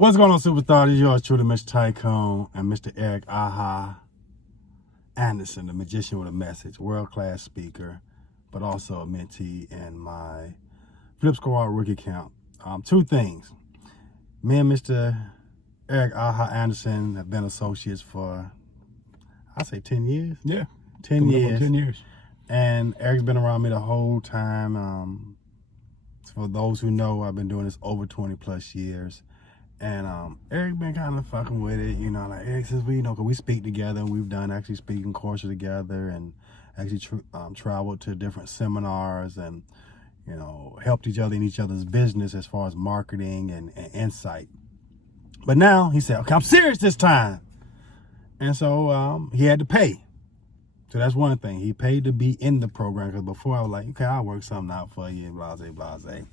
What's going on, Superstar? This is yours truly, Mr. Tycoon and Mr. Eric Aha Anderson, the magician with a message, world-class speaker, but also a mentee in my Flip Squad rookie camp. Two things. Me and Mr. Eric Aha Anderson have been associates for, I say 10 years? Yeah. 10 years. 10 years. And Eric's been around me the whole time. For those who know, I've been doing this over 20 plus years. And Eric been kind of fucking with it, you know, like Eric says, cause we speak together and we've done actually speaking courses together and actually traveled to different seminars and, you know, helped each other in each other's business as far as marketing and insight. But now he said, okay, I'm serious this time. And so he had to pay. So that's one thing. He paid to be in the program, because before I was like, okay, I'll work something out for you, blase, blase.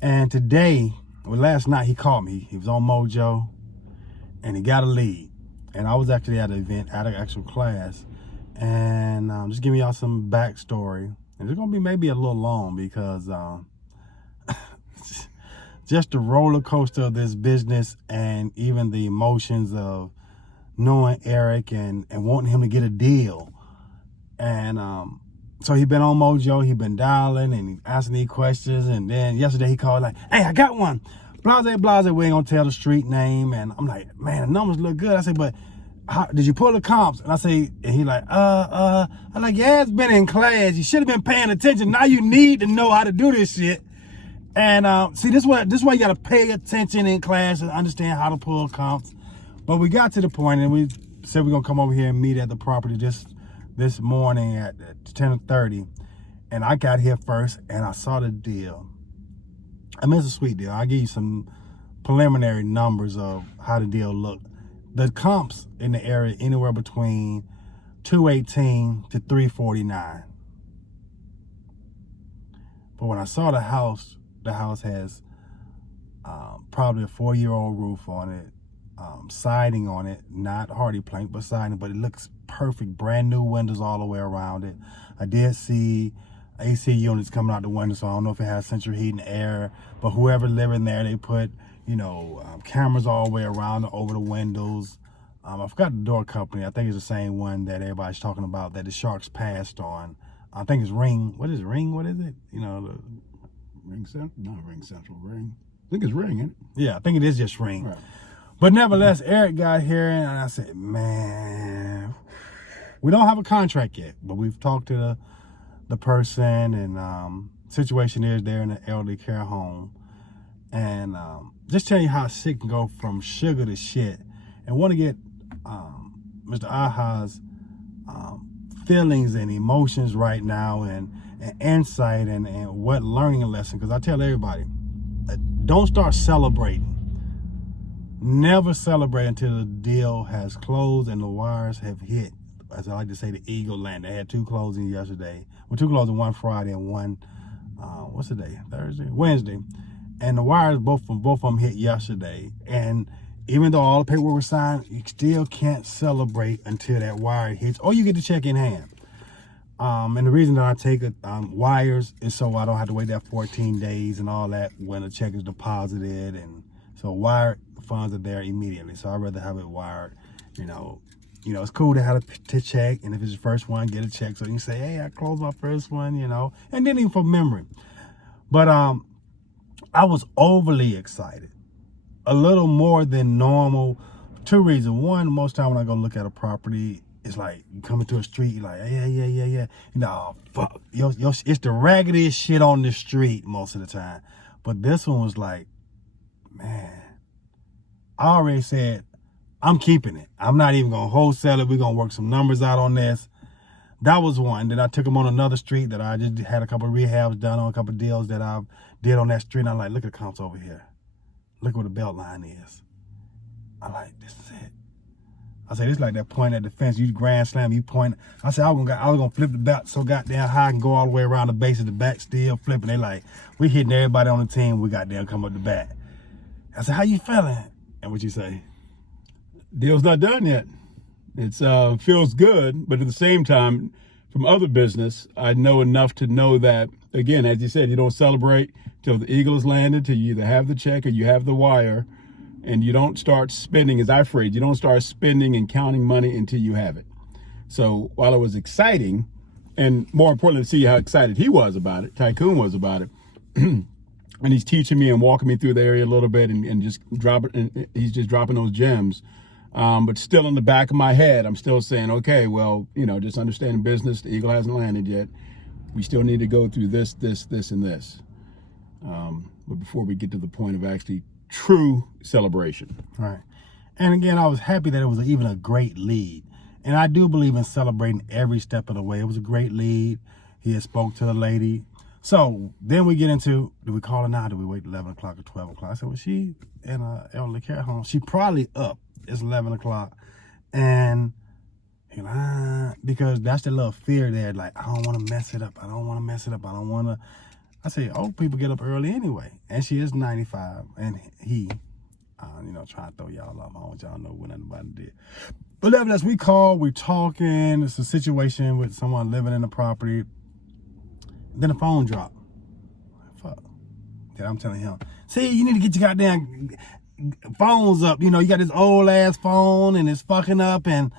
And today, well, last night he called me. He was on Mojo, and he got a lead. And I was actually at an event, at an actual class, and just giving y'all some backstory. And it's gonna be maybe a little long because just the roller coaster of this business, and even the emotions of knowing Eric and wanting him to get a deal. And so he been on Mojo, he been dialing and asking these questions, and then yesterday he called like, hey, I got one. Blase, blase, we ain't gonna tell the street name. And I'm like, man, the numbers look good. I said, but how, did you pull the comps? And I say, and he like, I'm like, yeah, it's been in class. You should have been paying attention. Now you need to know how to do this shit. And see, this why you gotta pay attention in class and understand how to pull comps. But we got to the point and we said we're gonna come over here and meet at the property this morning at 10:30, and I got here first and I saw the deal. I mean, it's a sweet deal. I'll give you some preliminary numbers of how the deal looked. The comps in the area anywhere between 218 to 349. But when I saw the house has probably a 4-year-old roof on it, siding on it, not hardy plank, but siding, but it looks perfect. Brand new windows all the way around it. I did see AC units coming out the window, so I don't know if it has central heating, air, but whoever living there, they put, you know, cameras all the way around over the windows. I forgot the door company. I think it's the same one that everybody's talking about that the Sharks passed on. I think it's Ring. What is Ring? What is it? You know, the Ring Central? Not Ring Central. Ring. I think it's Ring, isn't it? Yeah, I think it is just Ring. Right. But nevertheless, Eric got here and I said, man, we don't have a contract yet, but we've talked to the person, and situation is they're in an elderly care home. And just tell you how sick can go from sugar to shit. And want to get Mr. Aha's feelings and emotions right now, and insight and what learning a lesson. Because I tell everybody, don't start celebrating. Never celebrate until the deal has closed and the wires have hit. As I like to say, the eagle land. They had 2 closings yesterday. Well, 2 closings, one Friday and one, what's the day? Wednesday. And the wires, both of them hit yesterday. And even though all the paperwork was signed, you still can't celebrate until that wire hits, or you get the check in hand. And the reason that I take wires is so I don't have to wait that 14 days and all that when a check is deposited. And so wire funds are there immediately. So I'd rather have it wired. You know, it's cool to have to check, and if it's your first one, get a check so you can say, hey, I closed my first one, you know, and then even for memory. But I was overly excited, a little more than normal. 2 reasons. One, most time when I go look at a property, it's like you come into a street, you're like, yeah. You know, oh, fuck, it's the raggediest shit on the street most of the time. But this one was like, man, I already said, I'm keeping it. I'm not even going to wholesale it. We're going to work some numbers out on this. That was one. Then I took them on another street that I just had a couple of rehabs done on, a couple of deals that I did on that street. And I'm like, look at the comps over here. Look where the belt line is. I like, this is it. I said, it's like that point at the fence. You grand slam, you point. I said, I was gonna flip the bat so goddamn high and go all the way around the base of the bat, still flipping. They like, we hitting everybody on the team. We goddamn come up the bat. I said, how you feeling? And what you say? Deal's not done yet. It's feels good, but at the same time, from other business, I know enough to know that, again, as you said, you don't celebrate till the eagle is landed, till you either have the check or you have the wire. And you don't start spending, as I phrase, you don't start spending and counting money until you have it. So while it was exciting, and more importantly, to see how excited he was about it, Tycoon was about it, and he's teaching me and walking me through the area a little bit and just he's just dropping those gems. But still in the back of my head, I'm still saying, okay, well, just understanding business, the eagle hasn't landed yet. We still need to go through this, and this. But before we get to the point of actually true celebration. Right. And again, I was happy that it was even a great lead. And I do believe in celebrating every step of the way. It was a great lead. He had spoke to the lady. So then we get into, do we call her now? Do we wait 11 o'clock or 12 o'clock? I said, well, she in an elderly care home. She probably up. It's 11 o'clock. And because that's the little fear there. Like, I don't want to mess it up. I don't want to mess it up. I don't want to. I say, old people get up early anyway. And she is 95. And he, trying to throw y'all off. I don't want y'all to know what anybody did. But nevertheless, we call, we're talking. It's a situation with someone living in the property. Then the phone dropped. Fuck. Then I'm telling him, see, you need to get your goddamn phones up. You got this old ass phone and it's fucking up. And,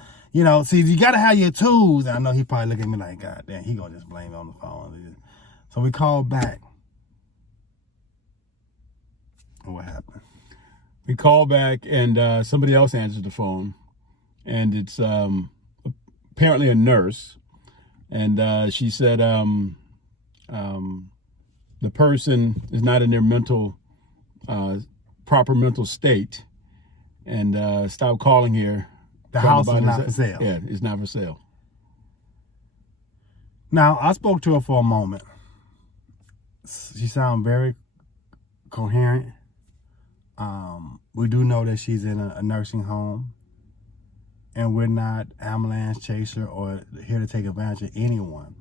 see, you got to have your tools. And I know he probably look at me like, God damn, he going to just blame me on the phone. So we called back. And what happened? We called back and somebody else answered the phone. And it's apparently a nurse. And she said the person is not in their proper mental state. And stop calling here. The house is not for sale. Yeah, it's not for sale. Now, I spoke to her for a moment. She sounded very coherent. We do know that she's in a nursing home. And we're not ambulance chaser or here to take advantage of anyone.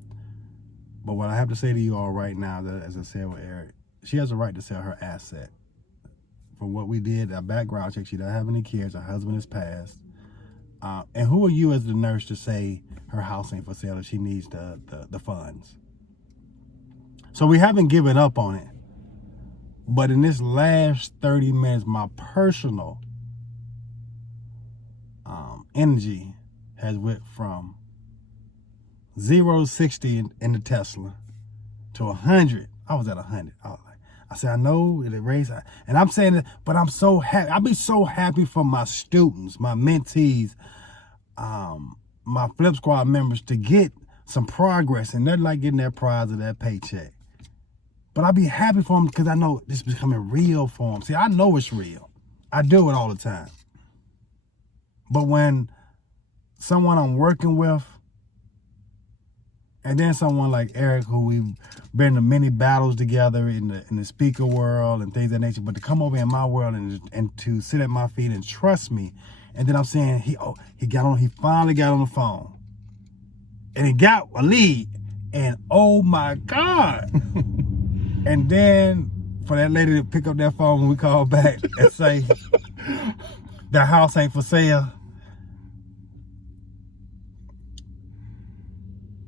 But what I have to say to you all right now, that as I said with Eric, she has a right to sell her asset. From what we did, our background check, she doesn't have any kids, her husband has passed. And who are you as the nurse to say her house ain't for sale if she needs the funds? So we haven't given up on it. But in this last 30 minutes, my personal energy has went from 0 to 60 in the Tesla to 100. I was at 100. I said, I know it raised, and I'm saying it, but I'm so happy. I'll be so happy for my students, my mentees, my Flip Squad members to get some progress, and they're like getting that prize of that paycheck. But I'll be happy for them because I know this is becoming real for them. See, I know it's real. I do it all the time. But when someone I'm working with, and then someone like Eric, who we've been in many battles together in the speaker world and things of that nature, but to come over in my world and to sit at my feet and trust me, and then I'm saying he finally got on the phone, and he got a lead, and oh my God. And then for that lady to pick up that phone when we call back and say, the house ain't for sale.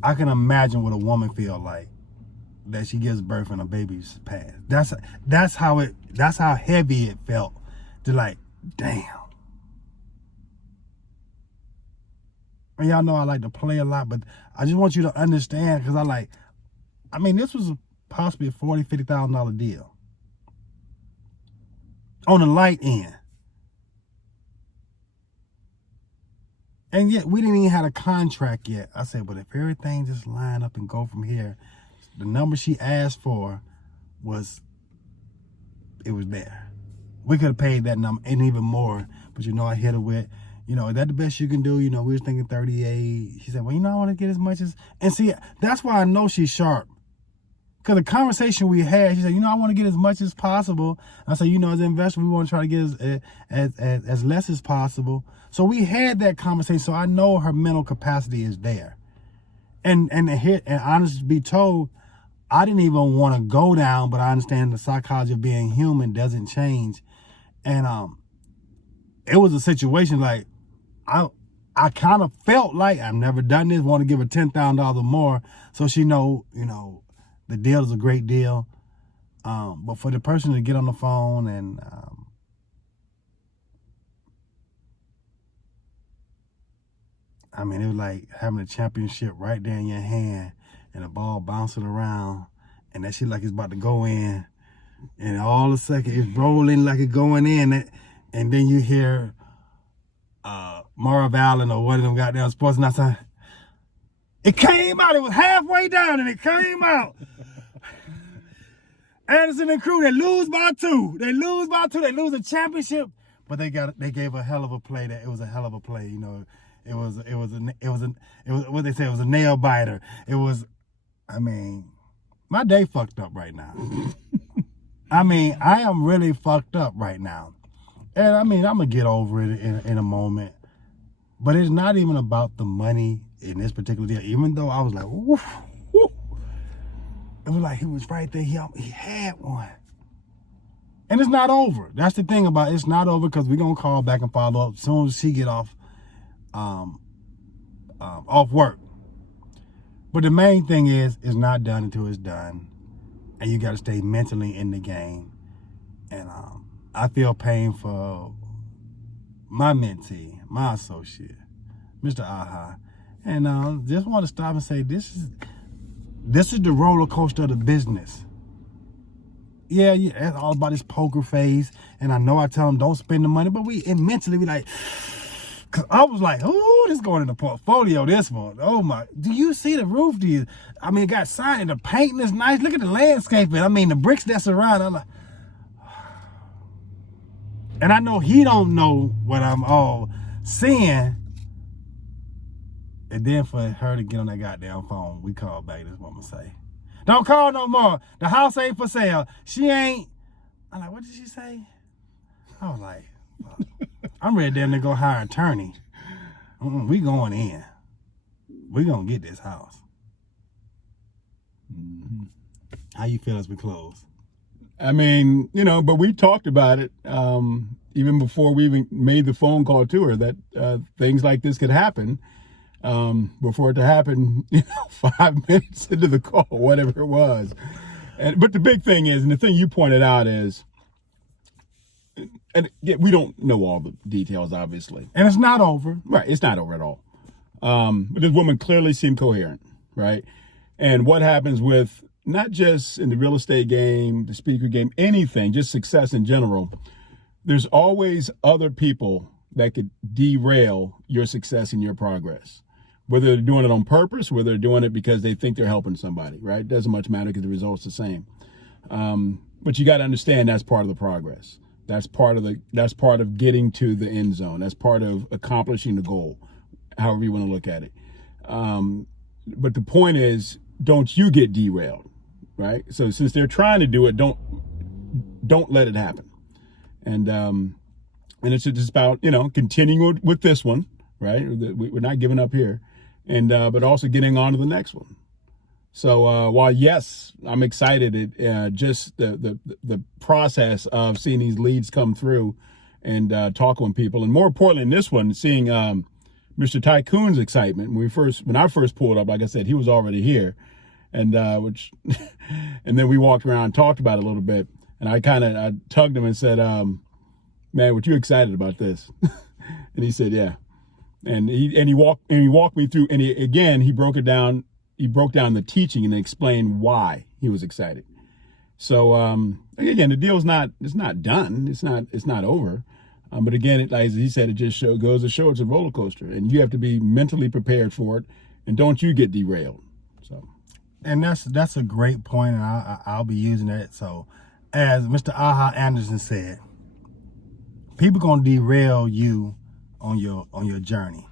I can imagine what a woman feel like that she gives birth and a baby's passed. That's how heavy it felt to like, damn. And y'all know I like to play a lot, but I just want you to understand because this was possibly a $40,000, $50,000 deal on the light end. And yet we didn't even have a contract yet. I said, but if everything just line up and go from here, the number she asked for was there. We could have paid that number and even more, but I hit her with, is that the best you can do? We was thinking 38. She said, well, I want to get as much as, and see, that's why I know she's sharp. Because the conversation we had, she said, I want to get as much as possible. I said, as an investor, we want to try to get as less as possible. So we had that conversation. So I know her mental capacity is there. And honestly to be told, I didn't even want to go down, but I understand the psychology of being human doesn't change. And it was a situation like I kind of felt like I've never done this, want to give her $10,000 more so she know, the deal is a great deal. But for the person to get on the phone and I mean, it was like having a championship right there in your hand and the ball bouncing around and that shit like it's about to go in. And all of a sudden it's rolling like it's going in. And then you hear Marv Allen or one of them goddamn sports announcers. It came out. It was halfway down and it came out. Anderson and crew, they lose by 2. They lose a championship. But they gave a hell of a play. That it was a hell of a play. You know, it was what they say. It was a nail biter. I mean, my day fucked up right now. I mean, I am really fucked up right now. And I mean, I'm gonna get over it in a moment. But it's not even about the money in this particular deal. Even though I was like, woof, woof. It was like he was right there. He had one. And it's not over. That's the thing about it. It's not over because we're going to call back and follow up as soon as she get off work. But the main thing is, it's not done until it's done. And you got to stay mentally in the game. And I feel pain for my mentee, my associate, Mr. Aha. And just want to stop and say, this is the roller coaster of the business. Yeah, it's all about this poker face. And I know I tell them don't spend the money, but mentally we like, cause I was like, oh, this going in the portfolio this month. Oh my, do you see the roof? I mean, it got signed and the painting is nice. Look at the landscaping. I mean, the bricks that's around. I'm like, and I know he don't know what I'm all seeing. And then for her to get on that goddamn phone, we call back. That's what I'm gonna say. Don't call no more. The house ain't for sale. She ain't. I'm like, what did she say? I was like, I'm ready then to go hire an attorney. We going in. We gonna get this house. Mm-hmm. How you feel as we close? I mean, but we talked about it even before we even made the phone call to her that things like this could happen. Before it to happen, 5 minutes into the call, whatever it was. But the big thing is, and the thing you pointed out is, and we don't know all the details, obviously. And it's not over. Right, it's not over at all. But this woman clearly seemed coherent, right? And what happens with, not just in the real estate game, the speaker game, anything, just success in general, there's always other people that could derail your success and your progress. Whether they're doing it on purpose, whether they're doing it because they think they're helping somebody, right? It doesn't much matter because the result's the same. But you got to understand that's part of the progress. That's part of getting to the end zone. That's part of accomplishing the goal, however you want to look at it. But the point is, don't you get derailed, right? So since they're trying to do it, don't let it happen. And it's just about, continuing with this one, right? We're not giving up here. And but also getting on to the next one. So while yes, I'm excited, just the process of seeing these leads come through and talking with people, and more importantly in this one, seeing Mr. Tycoon's excitement. When I first pulled up, like I said, he was already here, and and then we walked around and talked about it a little bit, and I tugged him and said, "Man, what you excited about this?" And he said, "Yeah." And he walked me through, and he broke it down. He broke down the teaching and explained why he was excited. So again, the deal's not done. It's not over. But again, as he said, it just goes to show it's a roller coaster, and you have to be mentally prepared for it. And don't you get derailed. So, and that's a great point, and I'll be using that. So, as Mr. Aha Anderson said, people gonna derail you on your journey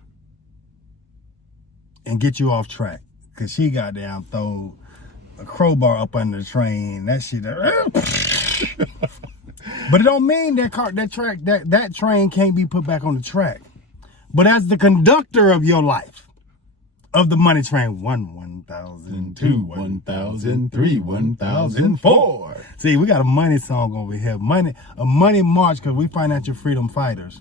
and get you off track, because she got down throw a crowbar up under the train. That shit. But it don't mean that train can't be put back on the track. But as the conductor of your life, of the money train, 1,000, 2, 1,000, 3, 1,004. See, we got a money song over here, a money march, because we financial freedom fighters.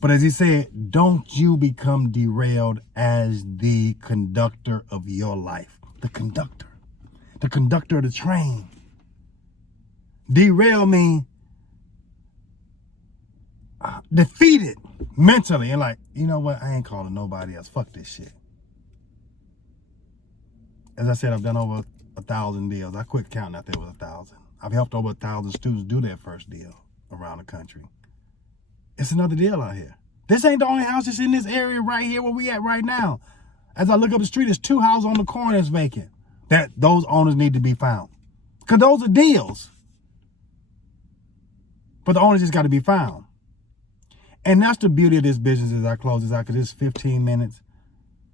But as he said, don't you become derailed as the conductor of your life. The conductor of the train. Derail means defeated, mentally, and like, you know what? I ain't calling nobody else. Fuck this shit. As I said, I've done over 1,000 deals. I quit counting after it was 1,000. I've helped over 1,000 students do their first deal around the country. It's another deal out here. This ain't the only house that's in this area right here where we at right now. As I look up the street, there's 2 houses on the corner that's vacant. That those owners need to be found. Because those are deals. But the owners just got to be found. And that's the beauty of this business as I close this out, because it's 15 minutes.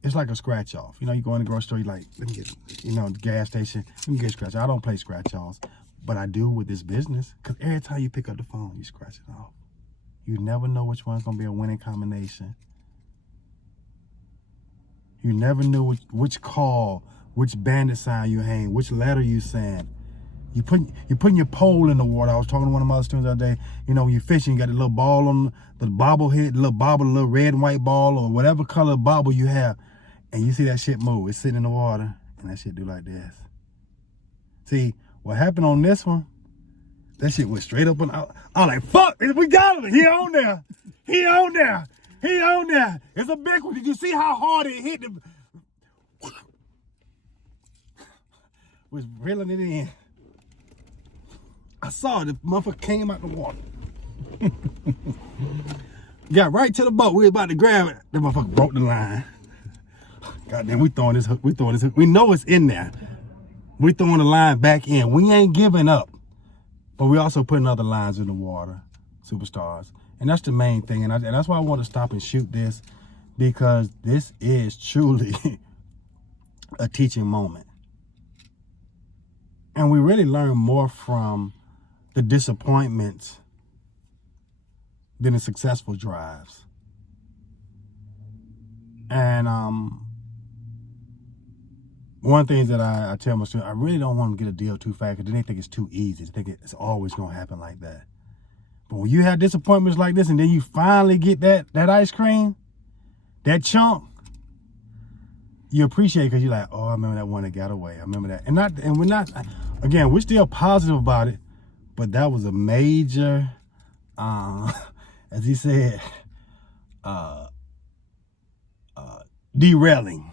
It's like a scratch off. You know, you go in the grocery store, you're like, let me get, the gas station, let me get scratch off. I don't play scratch offs, but I do with this business, because every time you pick up the phone, you scratch it off. You never know which one's going to be a winning combination. You never know which call, which bandit sign you hang, which letter you send. You're putting your pole in the water. I was talking to one of my other students the other day. You know, when you're fishing, you got the little ball on the bobblehead, the little red and white ball, or whatever color bobble you have. And you see that shit move. It's sitting in the water, and that shit do like this. See, what happened on this one, that shit went straight up and out. I was like, fuck, we got him. He on there. He on there. He on there. It's a big one. Did you see how hard it hit? Was reeling it in. I saw it. The motherfucker came out the water. Got right to the boat. We was about to grab it. The motherfucker broke the line. Goddamn, we throwing this hook. We know it's in there. We throwing the line back in. We ain't giving up. But we also putting other lines in the water. Superstars. And that's the main thing. And that's why I want to stop and shoot this. Because this is truly a teaching moment. And we really learn more from the disappointments than the successful drives. And one of the things that I tell my students, I really don't want them to get a deal too fast, because then they think it's too easy. They think it's always going to happen like that. But when you have disappointments like this, and then you finally get that ice cream, that chunk, you appreciate it, because you're like, oh, I remember that one that got away. I remember that. And we're not, again, we're still positive about it, but that was a major, as he said, derailing.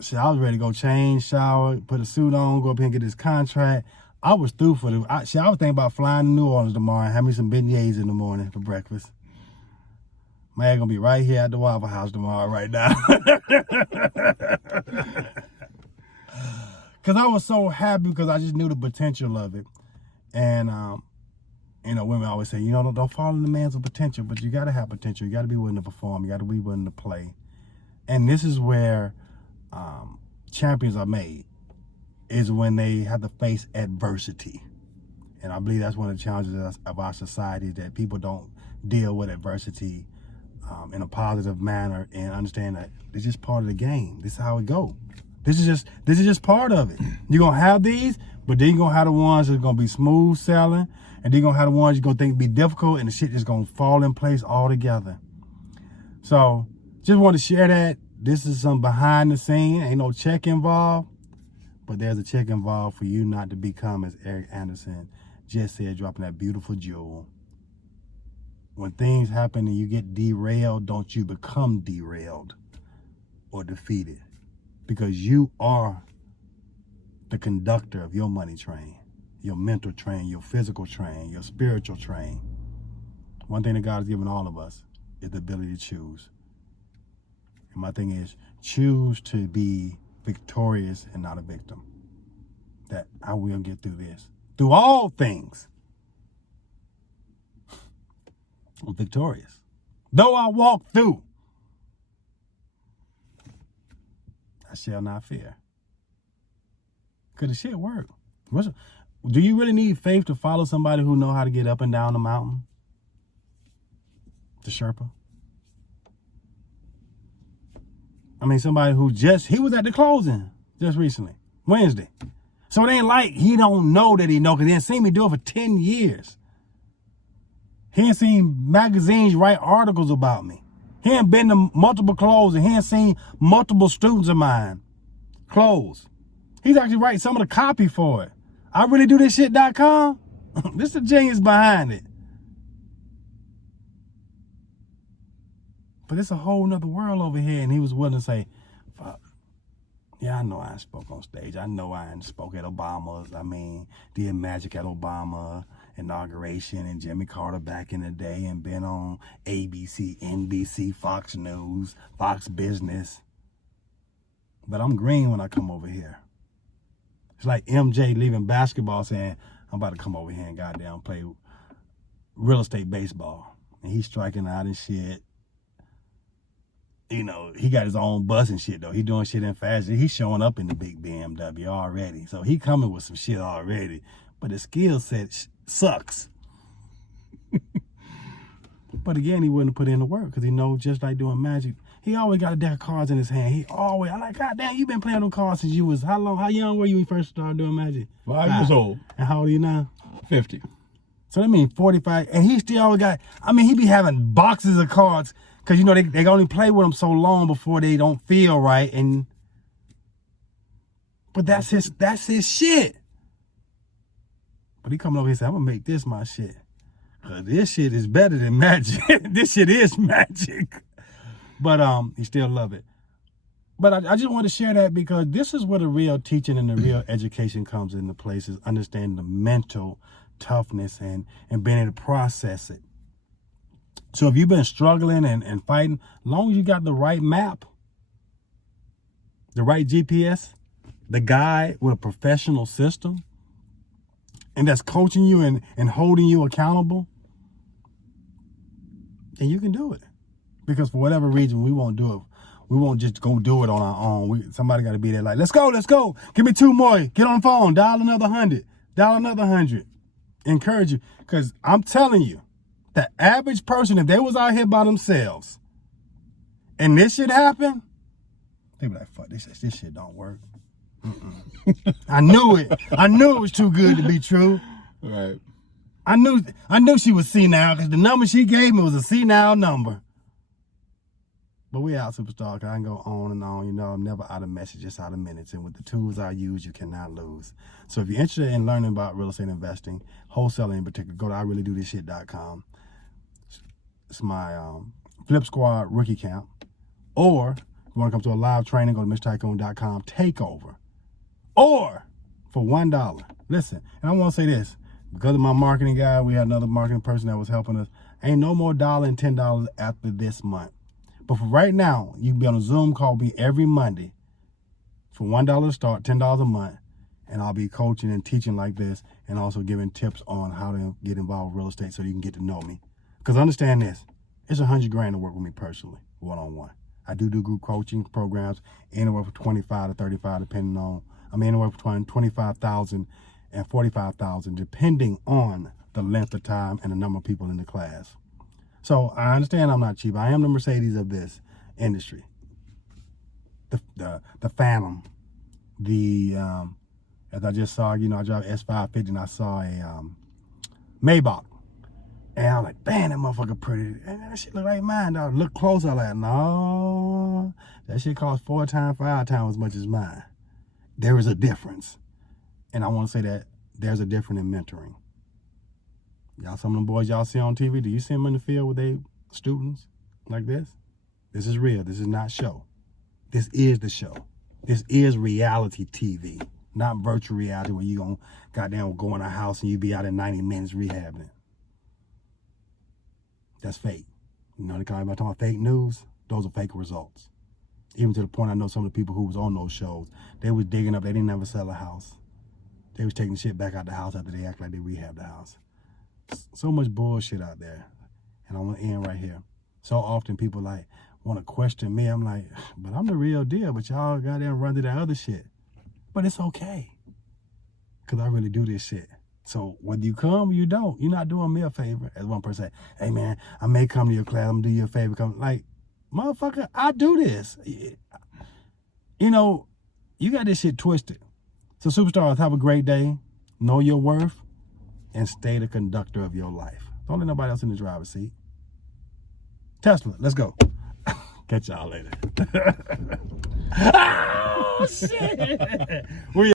So I was ready to go change, shower, put a suit on, go up here and get this contract. I was through for the, I was thinking about flying to New Orleans tomorrow and have me some beignets in the morning for breakfast. Man, gonna be right here at the Waffle House tomorrow right now. Because I was so happy, because I just knew the potential of it. And, women always say, don't fall in the man's potential, but you got to have potential. You got to be willing to perform. You got to be willing to play. And this is where champions are made, is when they have to face adversity. And I believe that's one of the challenges of our society, that people don't deal with adversity in a positive manner and understand that it's just part of the game. This is how it goes. This is just part of it. You're going to have these, but then you're going to have the ones that's going to be smooth sailing, and then you're going to have the ones you're going to think be difficult, and the shit just going to fall in place all together. So just want to share that. This is some behind the scene. Ain't no check involved, but there's a check involved for you not to become, as Eric Anderson just said, dropping that beautiful jewel. When things happen and you get derailed, don't you become derailed or defeated, because you are the conductor of your money train, your mental train, your physical train, your spiritual train. One thing that God has given all of us is the ability to choose. And my thing is, choose to be victorious and not a victim. That I will get through this. Through all things, I'm victorious. Though I walk through, I shall not fear. Because the shit work. Do you really need faith to follow somebody who know how to get up and down the mountain? The Sherpa? I mean, somebody who he was at the closing just recently, Wednesday. So it ain't like he don't know that he know, because he ain't seen me do it for 10 years. He ain't seen magazines write articles about me. He ain't been to multiple closings. He ain't seen multiple students of mine close. He's actually writing some of the copy for it. I really do this shit.com. This is the genius behind it. But it's a whole nother world over here. And he was willing to say, fuck. Yeah, I know I ain't spoke on stage. I know I ain't spoke at Obama's. I mean, did magic at Obama inauguration and Jimmy Carter back in the day and been on ABC, NBC, Fox News, Fox Business. But I'm green when I come over here. It's like MJ leaving basketball saying, I'm about to come over here and goddamn play real estate baseball. And he's striking out and shit. You know, he got his own bus and shit, though. He doing shit in fashion. He's showing up in the big BMW already. So he coming with some shit already. But his skill set sucks. But again, he wouldn't put in the work because he knows just like doing magic, he always got a deck of cards in his hand. I'm like, God damn, you been playing them cards since you was, how young were you when you first started doing magic? 5 years old. And how old are you now? 50. So that means 45. And he still always got, he be having boxes of cards. Because, you know, they only play with them so long before they don't feel right. But that's his shit. But he coming over here and said, I'm going to make this my shit. Because this shit is better than magic. This shit is magic. But he still love it. But I just want to share that because this is where the real teaching and the real education comes into place, is understanding the mental toughness and being able to process it. So if you've been struggling and fighting, as long as you got the right map, the right GPS, the guide with a professional system, and that's coaching you and holding you accountable, then you can do it. Because for whatever reason, we won't do it. We won't just go do it on our own. Somebody got to be there like, let's go. Give me 2 more. Get on the phone. Dial another 100. Dial another 100. Encourage you. Because I'm telling you, the average person, if they was out here by themselves and this shit happened, they be like, fuck, this shit don't work. I knew it. I knew it was too good to be true. Right. I knew she was senile because the number she gave me was a senile number. But we out, superstar, because I can go on and on. You know, I'm never out of message, just out of minutes. And with the tools I use, you cannot lose. So if you're interested in learning about real estate investing, wholesaling in particular, go to IreallyDoThisShit.com. It's my Flip Squad rookie camp. Or if you want to come to a live training, go to MrTycoon.com takeover. Or for $1. Listen, and I want to say this. Because of my marketing guy, we had another marketing person that was helping us. Ain't no more $1 and $10 after this month. But for right now, you can be on a Zoom call with me every Monday for $1 to start, $10 a month. And I'll be coaching and teaching like this and also giving tips on how to get involved with real estate so you can get to know me. Because understand this, it's $100,000 to work with me personally, one-on-one. I do group coaching programs anywhere from 25 to 35, depending on, anywhere between 25,000 and 45,000, depending on the length of time and the number of people in the class. So I understand I'm not cheap. I am the Mercedes of this industry. The Phantom, as I just saw, you know, I drive S550 and I saw a Maybach. And I was like, damn, that motherfucker pretty. And that shit look like mine, dog. Look closer, I'm like, no, that shit costs 4 times, 5 times as much as mine. There is a difference. And I want to say that there's a difference in mentoring. Y'all, some of them boys y'all see on TV, do you see them in the field with their students like this? This is real. This is not show. This is the show. This is reality TV, not virtual reality where you gonna goddamn go in a house and you be out in 90 minutes rehabbing it. That's fake. You know, they call about talking about fake news. Those are fake results. Even to the point I know some of the people who was on those shows, they was digging up, they didn't ever sell a house. They was taking shit back out the house after they act like they rehabbed the house. So much bullshit out there. And I want to end right here. So often people like want to question me. I'm like, but I'm the real deal, but y'all goddamn run to that other shit. But it's okay. Because I really do this shit. So whether you come or you don't, you're not doing me a favor. As one person said, hey man, I may come to your class, I'm gonna do you a favor. Come, like, motherfucker, I do this. You know, you got this shit twisted. So superstars, have a great day. Know your worth and stay the conductor of your life. Don't let nobody else in the driver's seat. Tesla, let's go. Catch y'all later. Oh, shit.